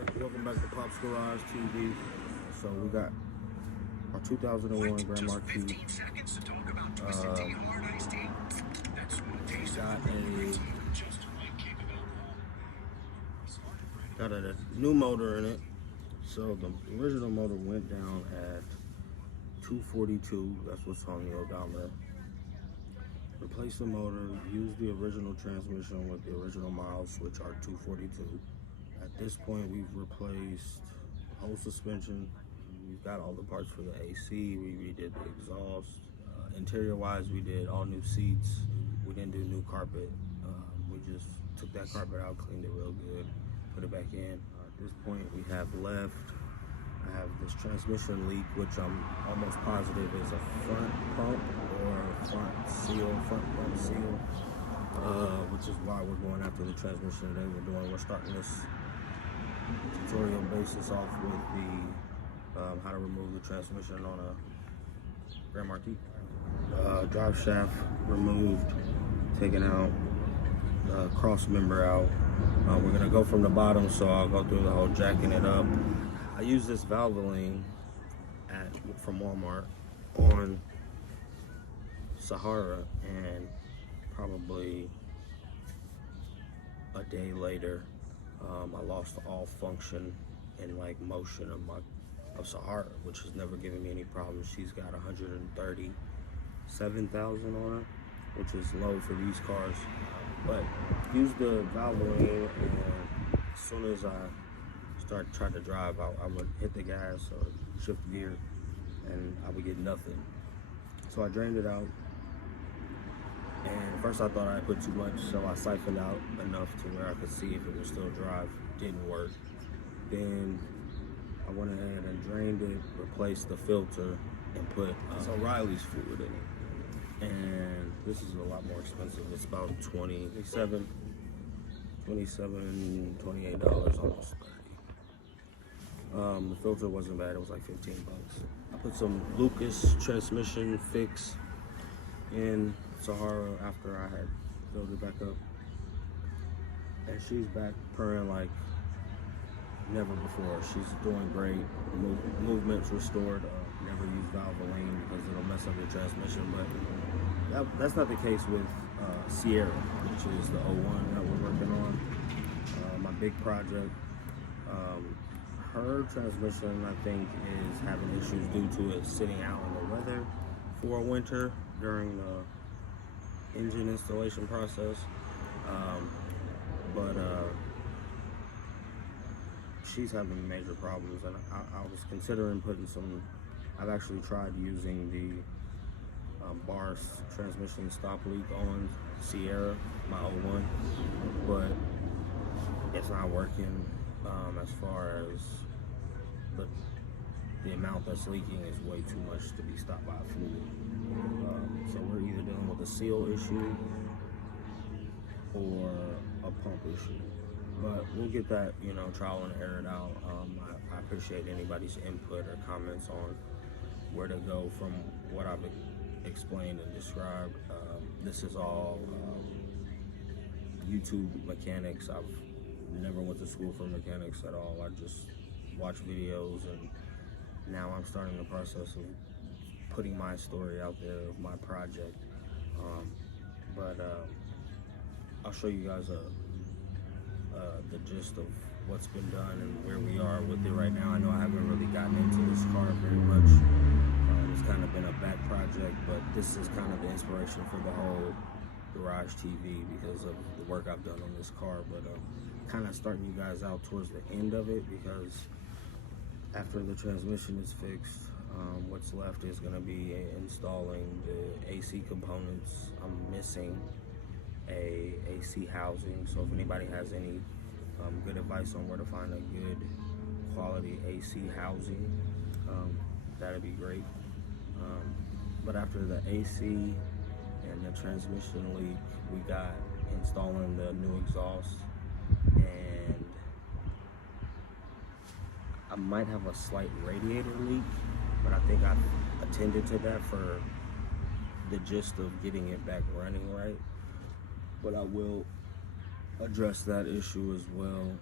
Welcome back to Pop's Garage TV. So we got our 2001 Grand Marquis. Got a new motor in it. So the original motor went down at 242. That's what's on the odometer. Replaced the motor, used the original transmission with the original miles, which are 242. At this point, we've replaced whole suspension. We've got all the parts for the AC. We redid the exhaust. Interior-wise, we did all new seats. We didn't do new carpet. We just took that carpet out, cleaned it real good, put it back in. At this point, we have left. I have this transmission leak, which I'm almost positive is a front pump or front pump seal, which is why we're going after the transmission today. We're starting this tutorial basis off with the how to remove the transmission on a Grand Marquis. Drive shaft removed, taken out, cross member out. We're gonna go from the bottom, so I'll go through the whole jacking it up. I use this Valvoline from Walmart on Sahara, and probably a day later, I lost all function and like motion of Sahara, which has never given me any problems. She's got 137,000 on her, which is low for these cars. But use the Valvoline, and as soon as I tried to drive, I would hit the gas or shift gear, and I would get nothing. So I drained it out, and first I thought I put too much, so I siphoned out enough to where I could see if it would still drive. Didn't work. Then I went ahead and drained it, replaced the filter, and put O'Reilly's fluid in it. And this is a lot more expensive. It's about $28, almost $30. The filter wasn't bad, it was like 15 bucks. I put some Lucas transmission fix in Sahara after I had filled it back up. And she's back purring like never before. She's doing great. Movement's restored. Never use Valvoline because it'll mess up the transmission, but that's not the case with Sierra, which is the 01 that we're working on. My big project. Her transmission, I think, is having issues due to it sitting out in the weather for a winter during the engine installation process. But she's having major problems, and I was considering putting some. I've actually tried using the Bars transmission stop leak on Sierra, my 01, but it's not working. As far as the amount that's leaking is way too much to be stopped by a fluid. So we're either dealing with a seal issue or a pump issue. But we'll get that, trial and error out. I appreciate anybody's input or comments on where to go from what I've explained and described. This is all YouTube mechanics. I've never went to school for mechanics at all. I just watch videos, and now I'm starting the process of putting my story out there of my project. I'll show you guys the gist of what's been done and where we are with it right now. I know I haven't really gotten into this car very much. It's kind of been a back project, but this is kind of the inspiration for the whole Garage TV because of the work I've done on this car. But kind of starting you guys out towards the end of it, because after the transmission is fixed, what's left is going to be installing the AC components. I'm missing a AC housing, so if anybody has any good advice on where to find a good quality AC housing, that'd be great. But after the AC and the transmission leak, we got installing the new exhaust, and I might have a slight radiator leak, but I think I've attended to that for the gist of getting it back running right. But I will address that issue as well.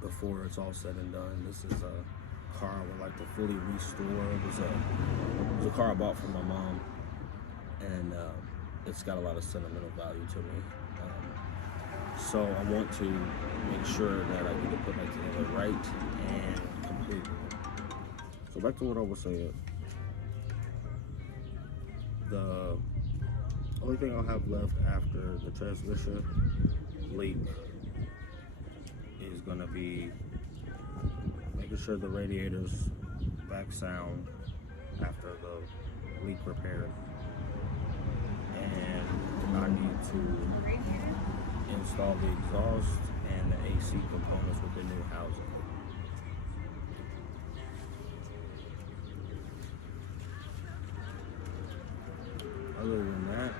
before it's all said and done. This is a car I would like to fully restore. It was a car I bought from my mom, and it's got a lot of sentimental value to me. So I want to make sure that I get it put back together right and completely. So back to what I was saying. The only thing I'll have left after the transmission leak is gonna be making sure the radiator's back sound after the leak repair. And I need to install the exhaust and the AC components with the new housing. Other than that,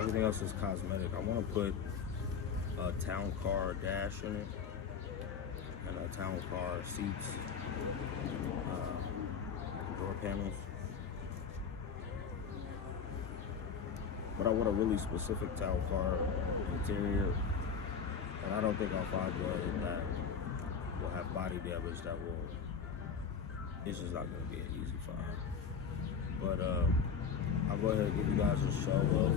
everything else is cosmetic. I want to put a town car dash in it and a town car seats, door panels. But I want a really specific town car interior, and I don't think I'll find one that will have body damage that will, it's just not going to be an easy find. But I'll go ahead and give you guys a show of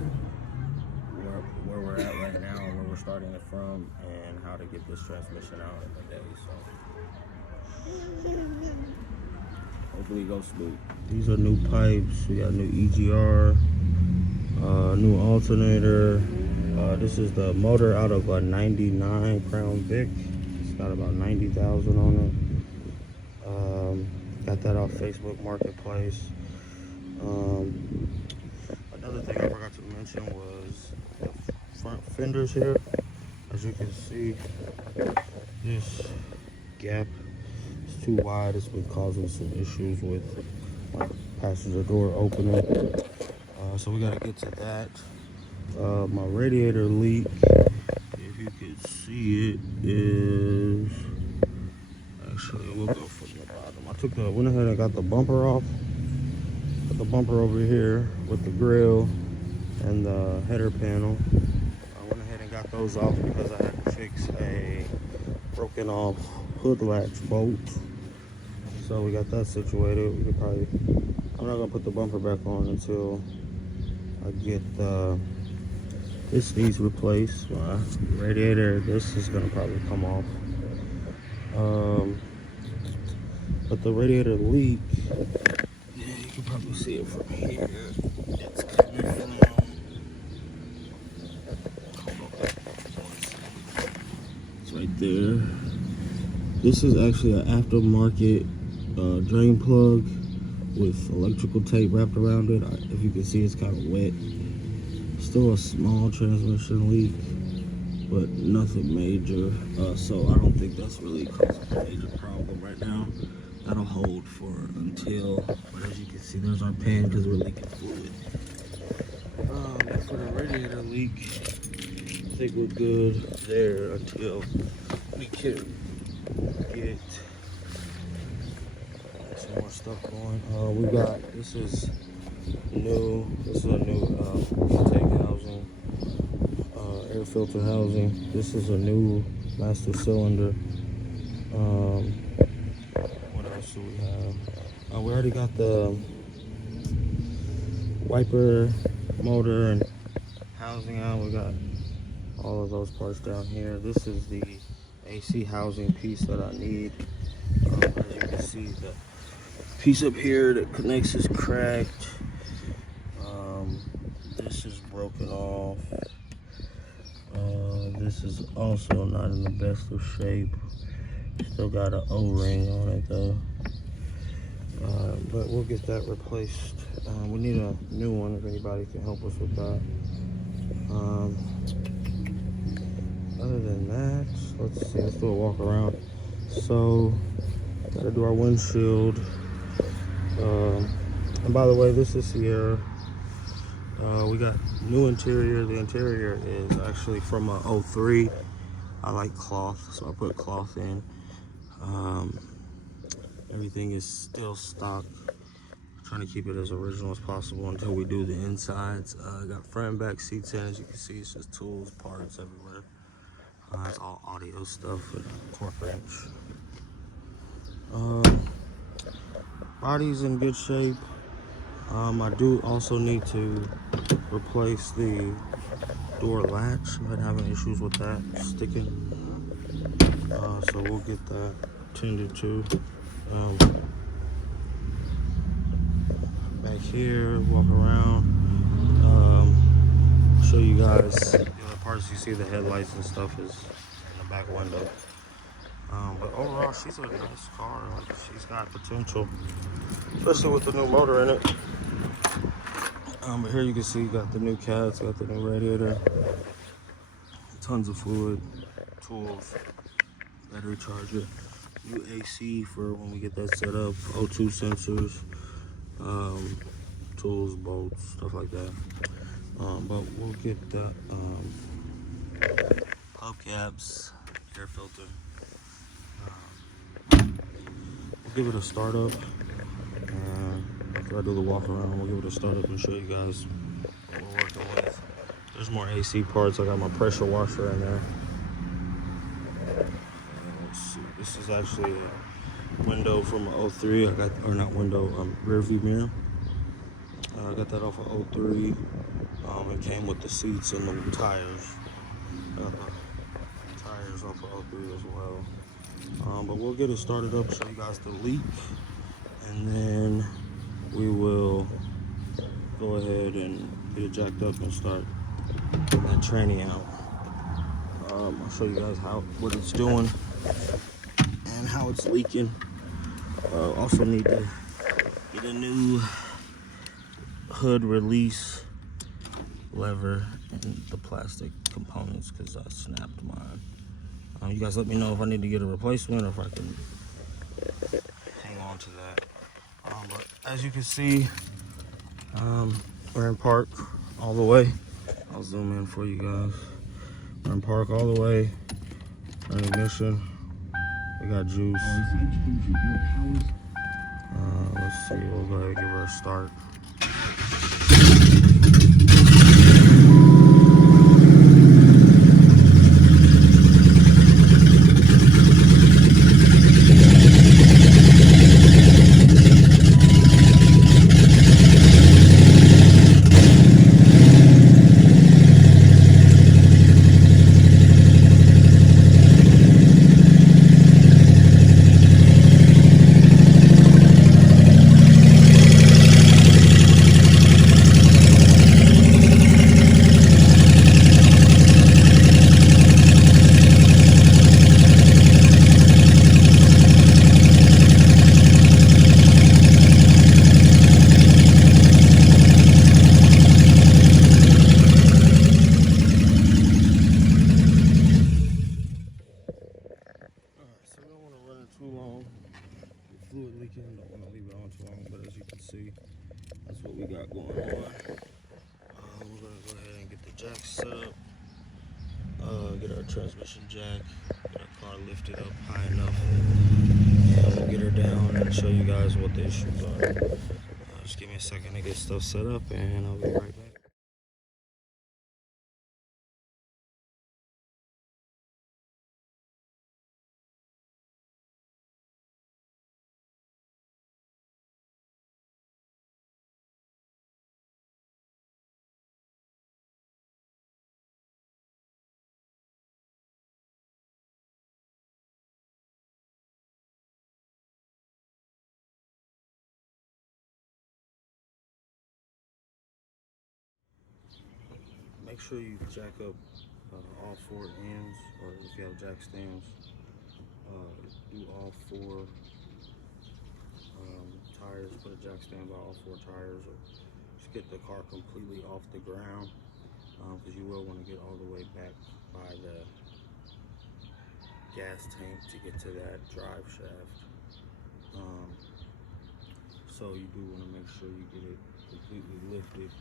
where we're at right now, and where we're starting it from, and how to get this transmission out in a day. So hopefully it goes smooth. These are new pipes. We got new EGR, new alternator. This is the motor out of a 99 Crown Vic. It's got about 90,000 on it. Got that off Facebook Marketplace. Another thing I forgot to mention was the front fenders here. As you can see, this gap is too wide. It's been causing some issues with my passenger door opening. So we gotta get to that. My radiator leak, if you can see it, is actually, we'll go from the bottom. Went ahead and got the bumper off. Got the bumper over here with the grill and the header panel. I went ahead and got those off because I had to fix a broken off hood latch bolt. So we got that situated. We could probably, I'm not gonna put the bumper back on until I get this needs replaced. My radiator, this is gonna probably come off. But the radiator leak, yeah, you can probably see it from here. It's coming from, it's right there. This is actually an aftermarket drain plug with electrical tape wrapped around it. If you can see, it's kind of wet. Still a small transmission leak, but nothing major. So I don't think that's really causing a major problem right now. That'll hold for until, but as you can see, there's our pan because we're leaking fluid. For the radiator leak, I think we're good there until we can get some more stuff going. We got, this is a new intake housing, air filter housing. This is a new master cylinder. What else do we have? We already got the wiper motor and housing out. We got all of those parts down here. This is the AC housing piece that I need. As you can see, the piece up here that connects is cracked. This is broken off. This is also not in the best of shape. Still got an O-ring on it though. But we'll get that replaced. We need a new one if anybody can help us with that. Other than that, let's see, let's do a walk around. So, gotta do our windshield. And by the way, this is Sierra. We got new interior. The interior is actually from a 03. I like cloth, so I put cloth in. Everything is still stock. Trying to keep it as original as possible until we do the insides. Got front and back seats in. As you can see, it's just tools, parts everywhere. That's all audio stuff and torque wrench. Body's in good shape. I do also need to replace the door latch. I've been having issues with that sticking. So we'll get that tended to. Back here, walk around, show you guys the other parts. You see the headlights and stuff is in the back window. But overall, she's a nice car. Like, she's got potential, especially with the new motor in it. But here you can see you got the new cats, got the new radiator, tons of fluid, tools, battery charger, new AC for when we get that set up, O2 sensors, tools, bolts, stuff like that. But we'll get the hubcaps, air filter. We'll give it a start up. After I do the walk around, we'll give it a start up and show you guys what we're working with. There's more AC parts. I got my pressure washer in there. Let's see. This is actually a window from an 03. Rear view mirror. I got that off of 03. It came with the seats and the tires. Got the tires off of 03 as well. But we'll get it started up, show you guys the leak, and then we will go ahead and get it jacked up and start getting that tranny out. I'll show you guys what it's doing and how it's leaking. Also need to get a new hood release lever and the plastic components because I snapped mine. You guys let me know if I need to get a replacement or if I can hang on to that. But as you can see, we're in park all the way. I'll zoom in for you guys. We're in park all the way. Ignition. We got juice. Let's see. We'll go ahead and give her a start. Fluid leaking, don't want to leave it on too long, but as you can see, that's what we got going on. We're going to go ahead and get the jack set up, get our transmission jack, get our car lifted up high enough, and we'll get her down and show you guys what the issues are. Just give me a second to get stuff set up and I'll be right back. Make sure you jack up all four ends, or if you have jack stands, do all four tires, put a jack stand by all four tires, or just get the car completely off the ground, because you will want to get all the way back by the gas tank to get to that drive shaft. So you do want to make sure you get it completely lifted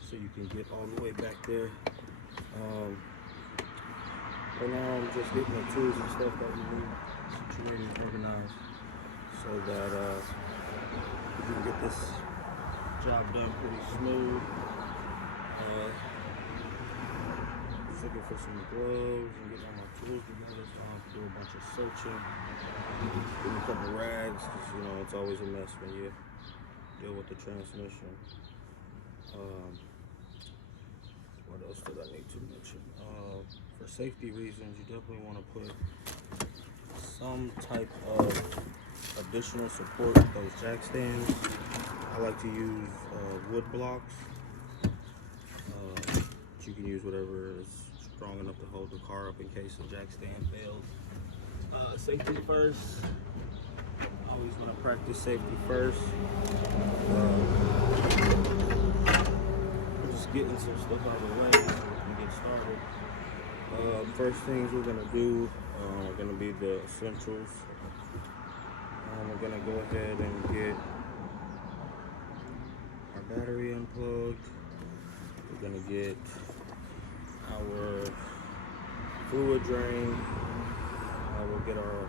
so you can get all the way back there. Right now I'm just getting the tools and stuff that we need situated and organized so that we can get this job done pretty smooth. was looking for some gloves and getting all my tools together, so I have to do a bunch of searching. Getting a couple rags, because you know it's always a mess when you deal with the transmission. What else did I need to mention? For safety reasons, you definitely want to put some type of additional support with those jack stands. I like to use wood blocks. You can use whatever is strong enough to hold the car up in case the jack stand fails. Safety first. Always want to practice safety first. Just getting some stuff out of the way so we can get started. First things we're gonna do are gonna be the essentials. We're gonna go ahead and get our battery unplugged. We're gonna get our fluid drain. We'll get our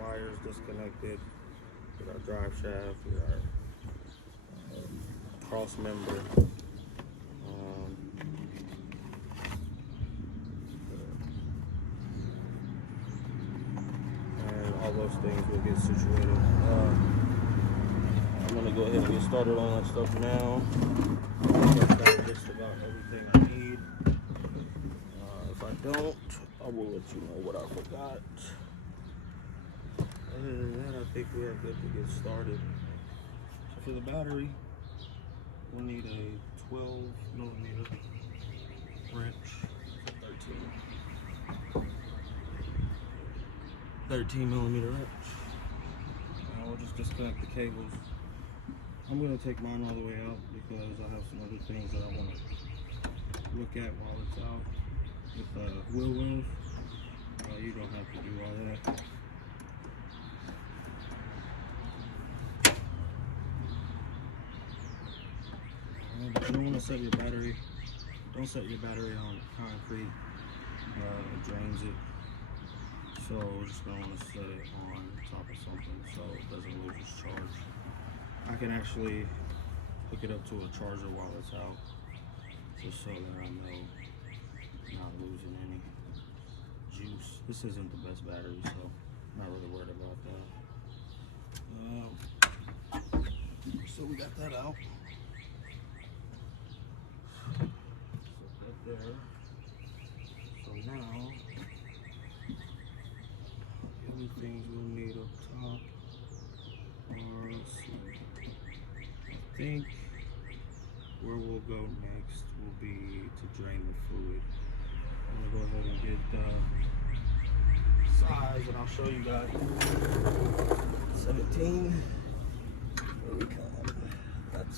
wires disconnected. Get our drive shaft. Get our cross member. And all those things will get situated. I'm gonna go ahead and get started on that stuff now. I've got just about everything I need. If I don't, I will let you know what I forgot. Other than that, I think we are good to get started. So for the battery, we'll need a 12mm wrench, 13mm wrench. We'll just disconnect the cables. I'm going to take mine all the way out because I have some other things that I want to look at while it's out. With wheel wells, you don't have to do all that. But you don't want to set your battery. Don't set your battery on concrete. It drains it. So we're just going to want to set it on top of something so it doesn't lose its charge. I can actually hook it up to a charger while it's out, just so that I know I'm not losing any juice. This isn't the best battery, so I'm not really worried about that. So we got that out. Set that there. So now, the only things we'll need up top are, let's see, I think where we'll go next will be to drain the fluid. I'm gonna go ahead and get the size and I'll show you guys. 17. Here we come. That's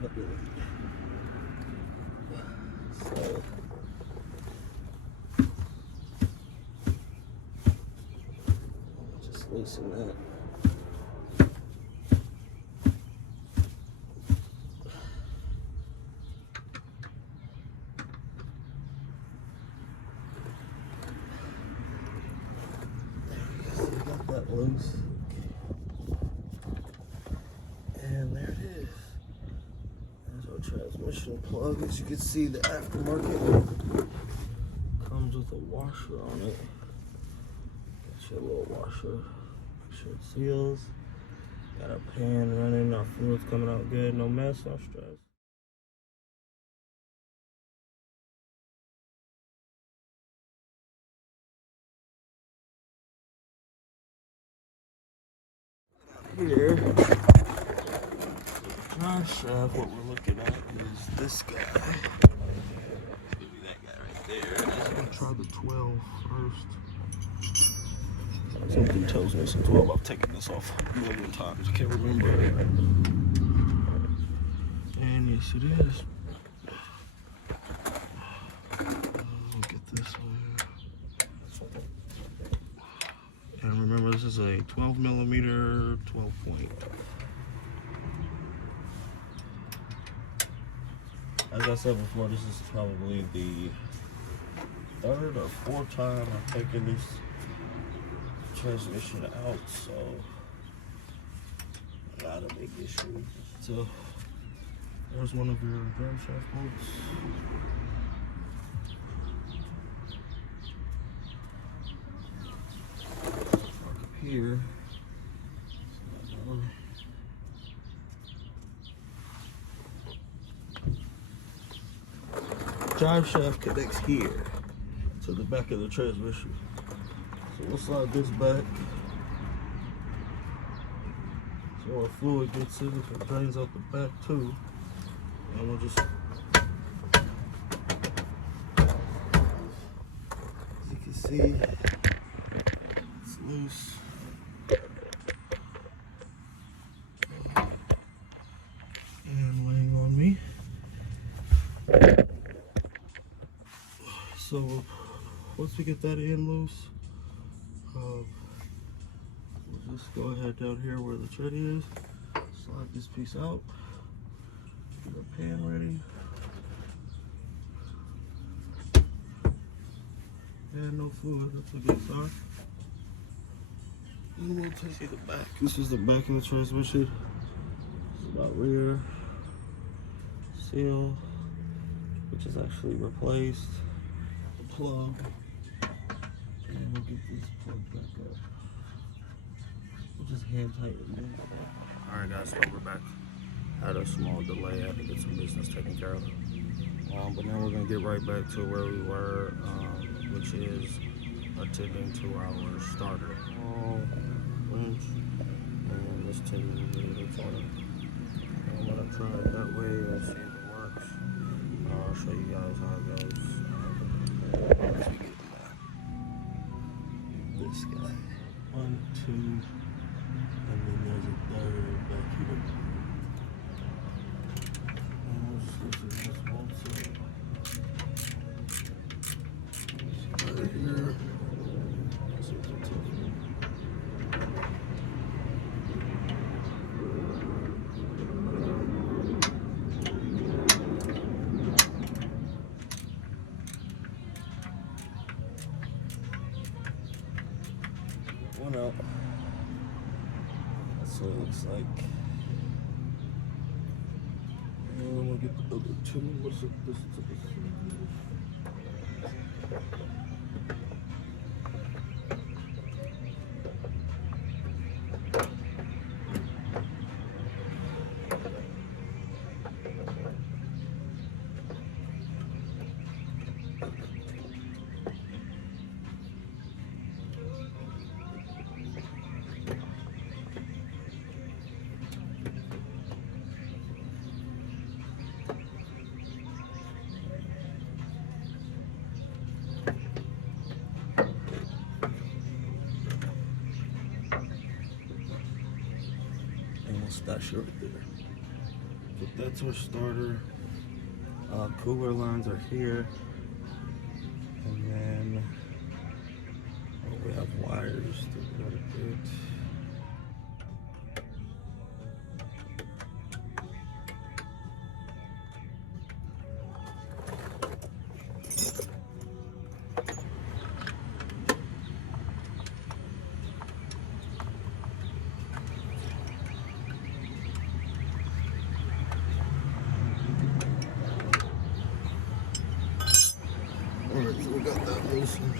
what we need. So just loosen that. Loose. And there it is. There's our transmission plug. As you can see, the aftermarket comes with a washer on it. Got your little washer. Make sure it seals. Got our pan running. Our fluid's coming out good. No mess, no stress. Here, drive shaft, what we're looking at is this guy. Give me that guy right there. I'm gonna try the 12 first. Something tells me it's a 12. I've taken this off a million times. I can't remember. And yes, it is. Look at this one. And remember, this is a 12mm 12 point. As I said before, this is probably the third or fourth time I've taken this transmission out, so not a big issue. So there's one of your drive shaft bolts. here. Drive shaft connects here to the back of the transmission. So we'll slide this back. So our fluid gets in, if it drains out the back too. And we'll just, as you can see, it's loose. And laying on me. So once we get that end loose, we'll just go ahead down here where the tread is, slide this piece out, get our pan ready, and no fluid, that's a good sign. And we'll take the back. This is the back of the transmission. It's about rear seal, which is actually replaced. Plug, and we'll get this plug back up. We'll just hand tighten it. Alright guys, so we're back. Had a small delay, I had to get some business taken care of. But now we're going to get right back to where we were, which is attending to our starter. And this 10 minutes on it. I'm going to try it that way and see if it works. I'll show you guys how it goes. Let's get this guy. 1, 2, and then there's a third back here. And we'll just loosen this one side. Right here. One out. That's what it looks like. And we'll get the other two. What's it? This. Stash it right there. So that's our starter. Cooler lines are here, and then we have wires to go to it. Alright, so we got that loosened.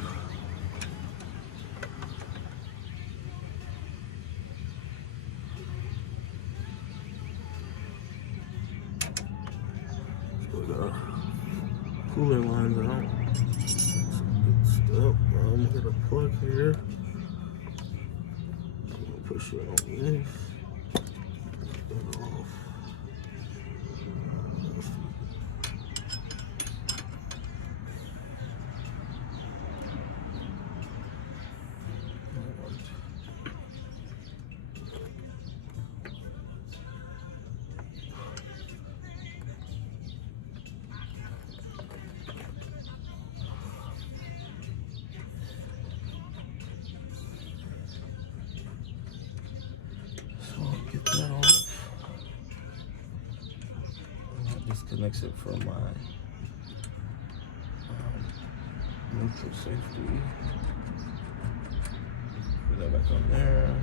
So we got our cooler lines out. Some good stuff. I'm gonna get a plug here. I'm gonna push it on this. Get it off. Get that off. That disconnects it from my neutral safety. Put that back on there.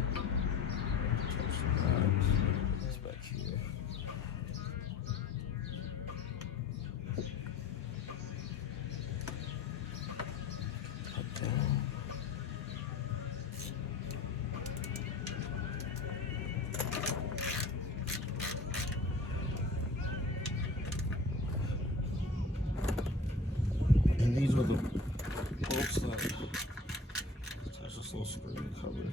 This back here. Up down. are the bolts that attach this little screen cover.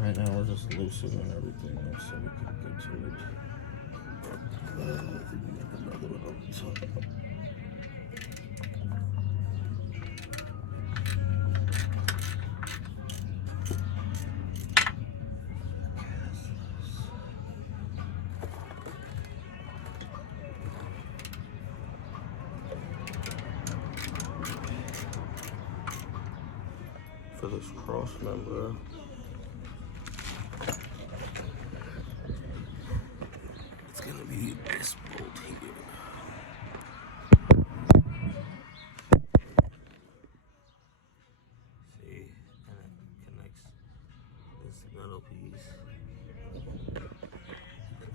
Right now we're just loosening everything up so we can get to it. Another one on the top. For this cross member, it's gonna be this bolt here. See, and it connects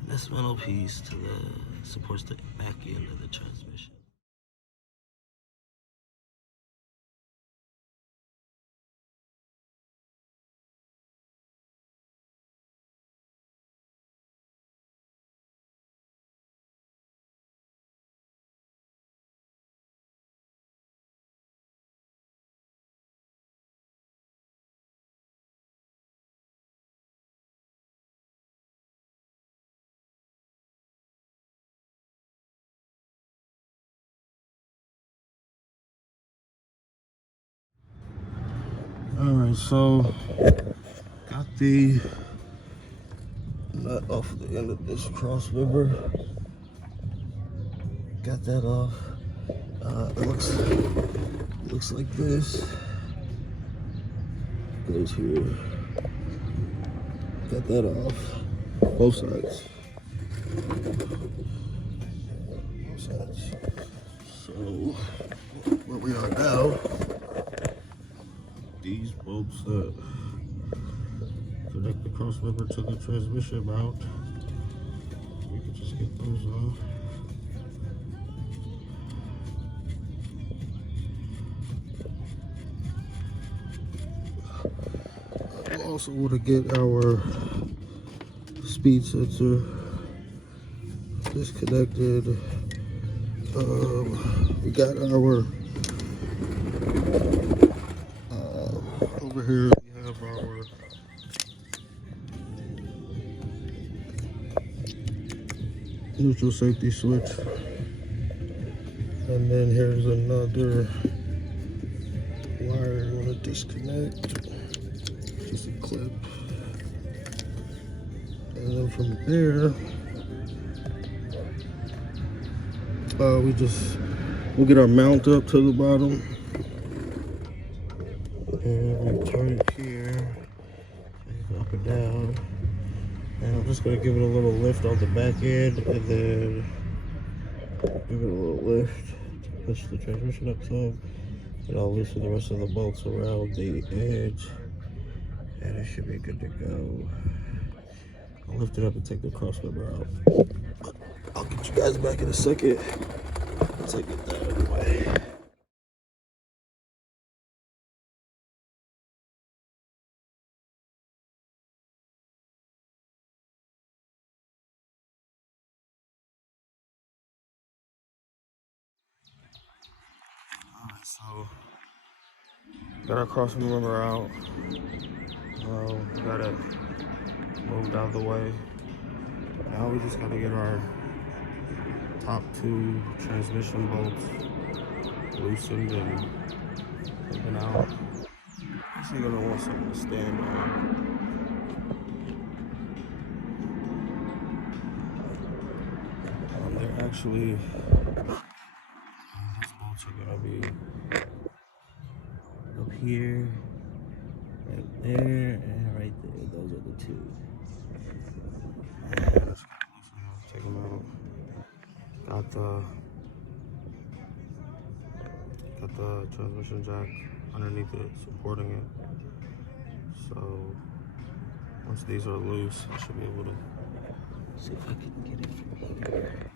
this metal piece to the supports the back end of the transmission. Alright, so got the nut off the end of this cross member. Got that off. It looks like this. Goes here. Got that off. Both sides. Both sides. So where we are now, these bolts that connect the cross member to the transmission mount, we can just get those off. We also want to get our speed sensor disconnected. We got our over here we have our neutral safety switch, and then here's another wire you want to disconnect, just a clip, and then from there we'll get our mount up to the bottom, and we turn it here, up and down, and I'm just going to give it a little lift on the back end, and then give it a little lift to push the transmission up some, and I'll loosen the rest of the bolts around the edge, and it should be good to go. I'll lift it up and take the cross member out. I'll get you guys back in a second once I get that out of the way. Alright, so got our cross member out. Got it moved out of the way. Now we just gotta get our top two transmission bolts loosened and taken out. Actually gonna want something to stand on. actually, these bolts are gonna be up here, right there, and right there. Those are the two. Check them out. Got the transmission jack underneath it, supporting it. So once these are loose, I should be able to see if I can get it from here.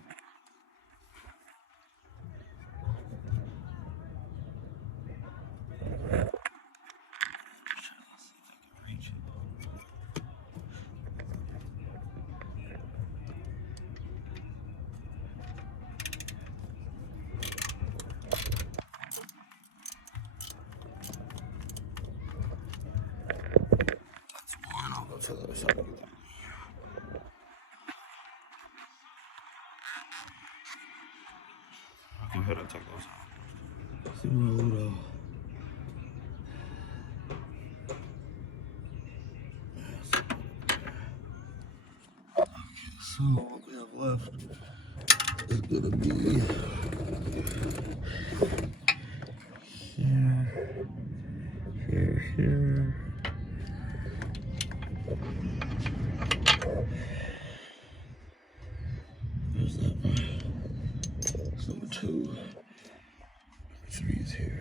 I'll go to the other side. Go ahead and take those out. So what we have left is gonna be here, here. There's that one. That's number 2. Number 3 is here.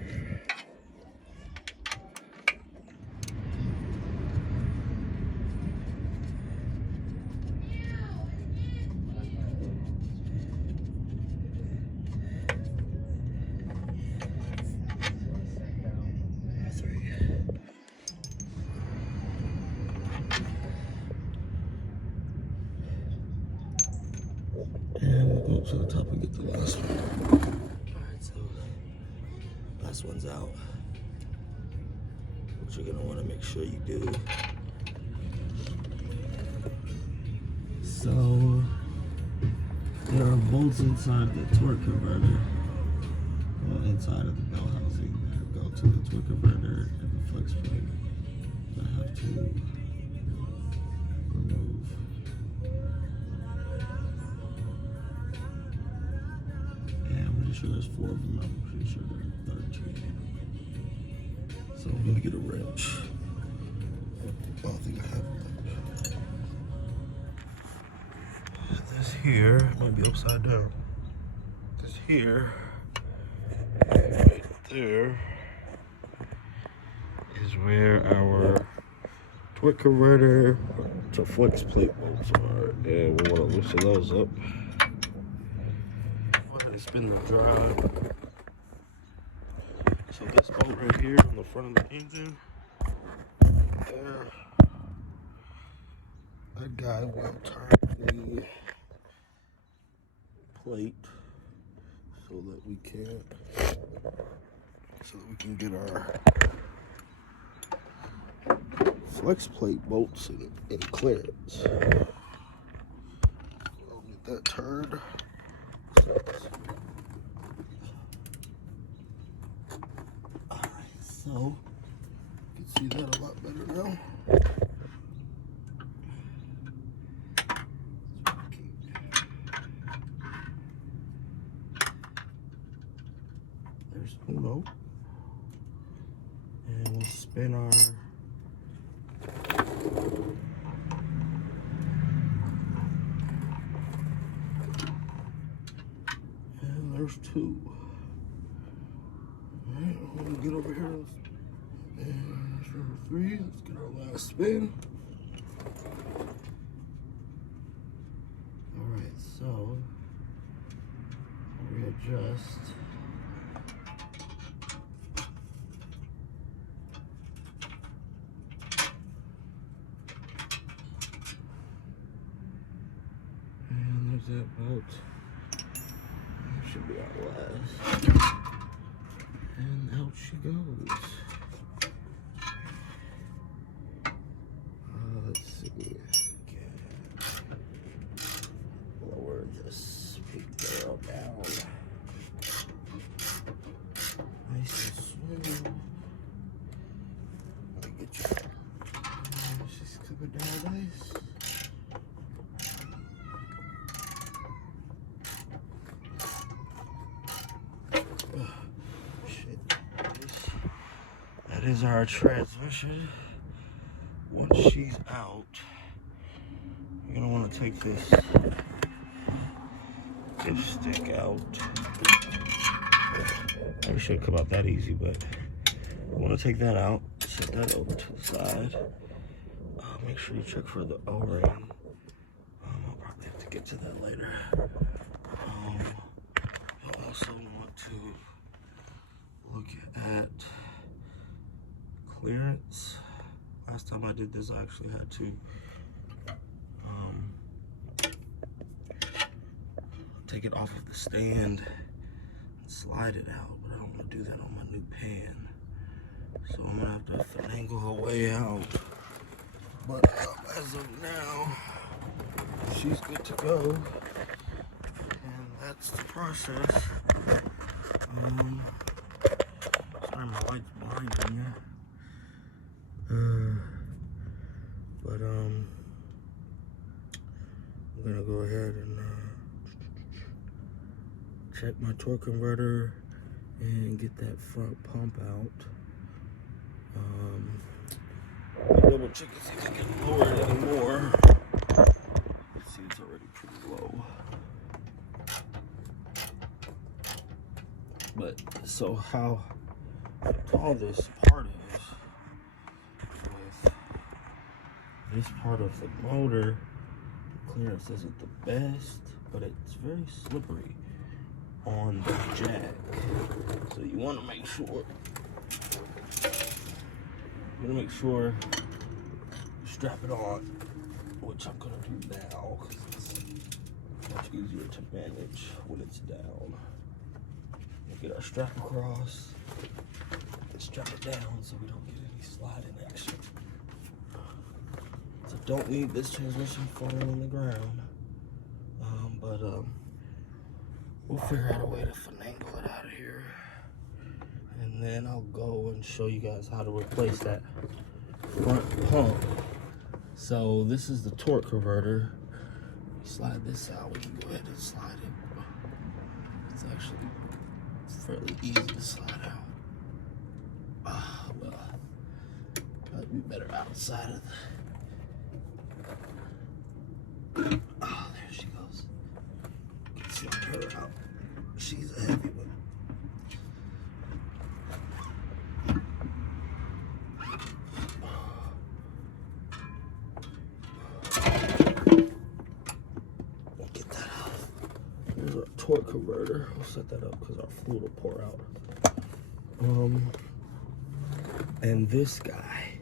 And we'll go up to the top and get the last one. Alright, so last one's out. What you're gonna want to make sure you do. So there are bolts inside the torque converter. Well, inside of the bell housing that go to the torque converter and the flex plate that I have to remove. And I'm pretty sure there's 4 of them. I'm pretty sure there are 13. So I'm gonna get a wrench. I don't think I have one. This here might be upside down. This here, right there, is where our torque converter to flex plate bolts are, and we want to loosen those up. And spin the drive. So this bolt right here on the front of the engine, there, that guy will turn the plate so that we can get our flex plate bolts in clearance. I'll get that turned. Alright, so you can see that a lot better now. There's uno. And we'll spin our there's 2. Alright, I'm gonna get over here. And there's number 3. Let's get our last spin. Alright, so readjust. And there's that bolt. Should be out last. And out she goes. Let's see. Lower this big barrel down. Nice and smooth. Let me get you. Let's just clip it down nice. That is our transmission. Once she's out, you're gonna want to take this dipstick out. Probably shouldn't come out that easy, but you want to take that out, set that over to the side. Make sure you check for the O-ring. I'll probably have to get to that later. You'll also want to look at clearance. Last time I did this, I actually had to take it off of the stand and slide it out, but I don't want to do that on my new pan. So I'm gonna have to finagle her way out. But as of now, she's good to go, and that's the process. Sorry, my light's blinding me. But I'm gonna go ahead and check my torque converter and get that front pump out. Double check to see if I can lower it anymore. See, it's already pretty low. But so how tall this part is, with this part of the motor, the clearance isn't the best, but it's very slippery on the jack. So you want to make sure. I'm gonna make sure you strap it on, which I'm gonna do now because it's much easier to manage when it's down. We'll get our strap across and strap it down so we don't get any sliding action. So don't leave this transmission falling on the ground, but we'll figure out a way to finagle it out of here. And then I'll go and show you guys how to replace that front pump. So this is the torque converter. You slide this out, we can go ahead and slide it. It's actually fairly easy to slide out. Well, probably be better outside of the... there she goes. You can slide her out. She's a heavy one. Torque converter. We'll set that up because our fluid will pour out. And this guy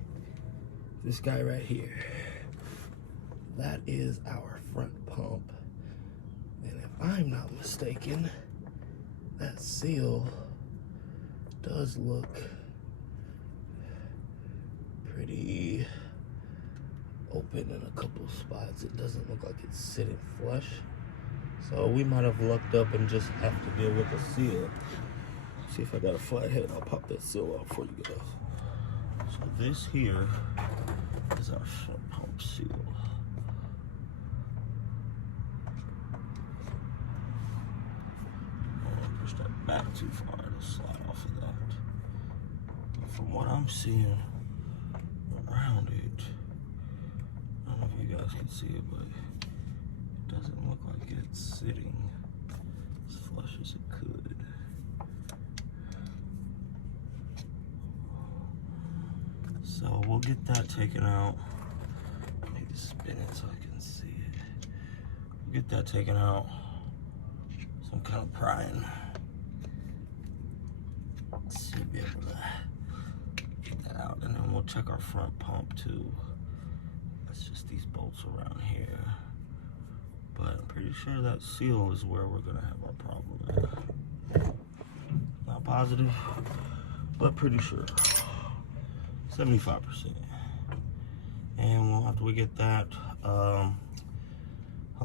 right here, that is our front pump. And if I'm not mistaken, that seal does look pretty open in a couple spots. It doesn't look like it's sitting flush. So we might have lucked up and just have to deal with the seal. See if I got a flat head, I'll pop that seal out for you guys. So this here is our front pump seal. I don't push that back too far, it'll slide off of that. But from what I'm seeing around it, I don't know if you guys can see it, but doesn't look like it's sitting as flush as it could. So we'll get that taken out. I need to spin it so I can see it. We'll get that taken out. Some kind of prying. Should be able to get that out. And then we'll check our front pump too. That's just these bolts around here. But I'm pretty sure that seal is where we're gonna have our problem at. Not positive, but pretty sure. 75%. And we'll after we get that, I'll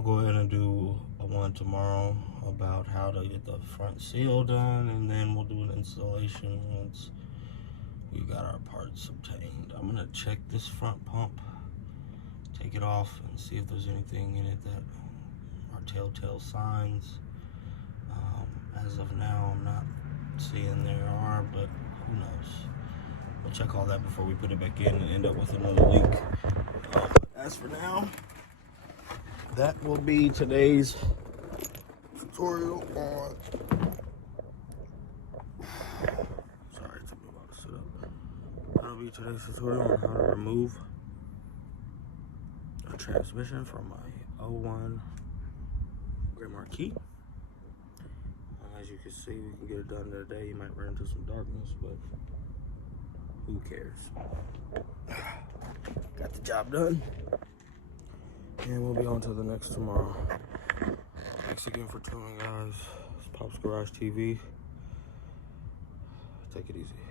go ahead and do a one tomorrow about how to get the front seal done, and then we'll do an installation once we got our parts obtained. I'm gonna check this front pump, take it off, and see if there's anything in it that are telltale signs. As of now, I'm not seeing there are, but who knows. We'll check all that before we put it back in and end up with another leak. But as for now, that will be today's tutorial on. Sorry, it took me a while to sit up. That'll be today's tutorial on how to remove a transmission from my 01 Grand Marquis. As you can see, we can get it done today. You might run into some darkness, but who cares? Got the job done. And we'll be on to the next tomorrow. Thanks again for tuning, guys. It's Pop's Garage TV. Take it easy.